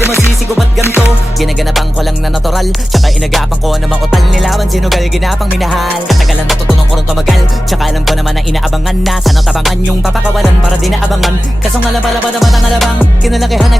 di masisigo ba't ganto? Ginaganapan ko lang na natural, tsaka inagapan ko na mautal. Nilawan sinugal, ginapang minahal. Katagalan natutunan ko rin tumagal, tsaka alam ko naman na inaabangan na. Sanang tabangan yung papakawalan para di naabangan. Kaso nga labang, kinalakihan na